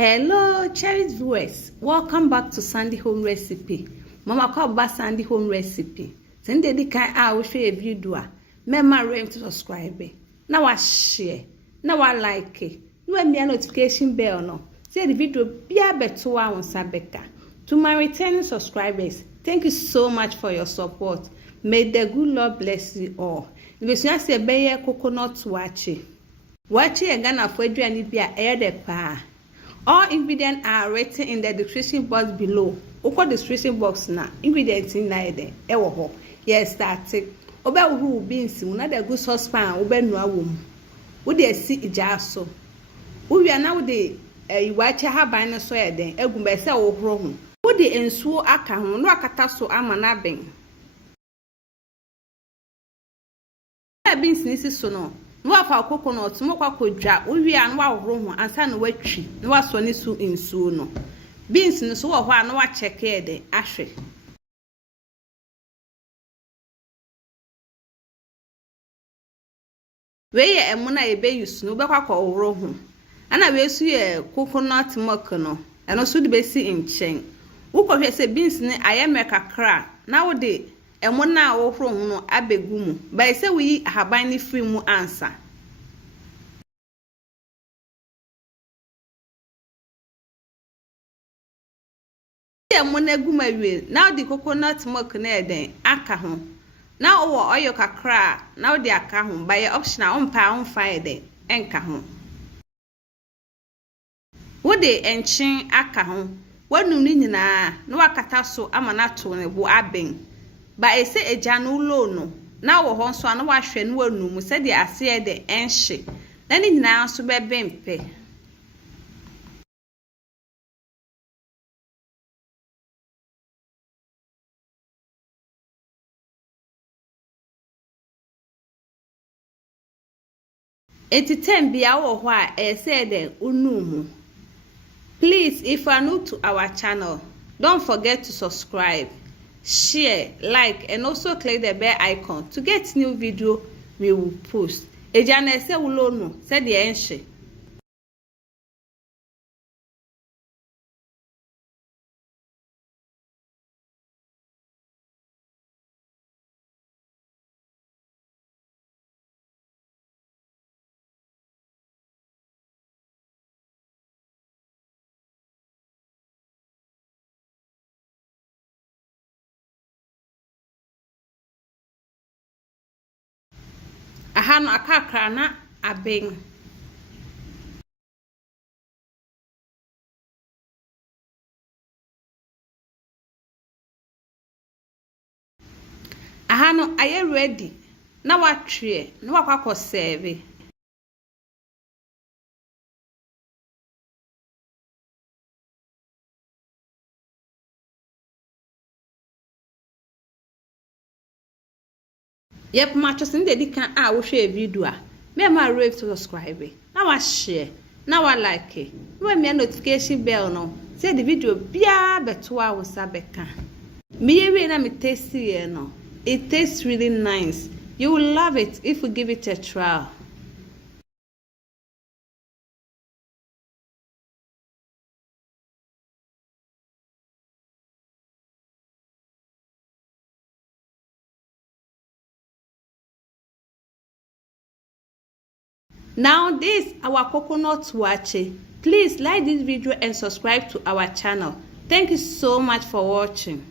Hello, cherished viewers. Welcome back to Sandy Home Recipe. Mama call back Sandy Home Recipe. Send the kind I will share a video. Remember to subscribe. Now I share. Now I like it. You have me a notification bell no. Say the video be a better one Sabeka. To my returning subscribers, thank you so much for your support. May the good Lord bless you all. If you say be coconut waakye. Waakye e Ghana for aduane bia e de pa. All ingredients are written in the description box below. Oko description box na ingredients in na there. E wo ho. Yes, start it. Oba wo beans mu na the good saucepan oba nua wo mu. Wo de asi ija so. Wo wi na wo de waakye haban na so ye den egum be se wo horo ho. Wo de ensuo aka ho no akata so ama na ben. Na beans ni si so no. No afa coconut mo kwa kodwa owi an wa horo ho ansa na watwi na waso ne su ensuo no beans no so wo ho an wa check e de ahwe we ye emu na ebe use no be kwa ko horo ho ana we su ye coconut milk no eno so de be si nchen wo ko hwe se beans ne ayeme kakra na wo de emu na wo horo ho no abegu mu ba se wi haban ni free mu ansa emu na gu mawie na di coconut milk na eden aka ho na wo oil kakra na wo di aka ho ba ye optional on pa on fa eden enka ho wo de enchin aka ho wanu ni nyina na wakata so ama na to ne bo aben ba ese eja no lo no na wo ho so na wa hwe no wanu mu se de ase e de enhye na ni nyina so be bempe etitem bia wo ho a ese de unumu. Please, if you are new to our channel, don't forget to subscribe, share, like, and also click the bell icon to get new video we will post. Ejana se ulo no, se de enhye. Aha no akakra na aben. Aha no aye ready. Na watwe, na wakwakọ serve. Yep, matches in the dikan a wo share video a. Me ma rave to subscribe. Na wa share, na wa like. We me notification bell no. Say the video bia beto a wo sabeka. Me ye na me taste here no. It tastes really nice. You will love it if we give it a try. Now this our coconut waakye. Please like this video and subscribe to our channel. Thank you so much for watching.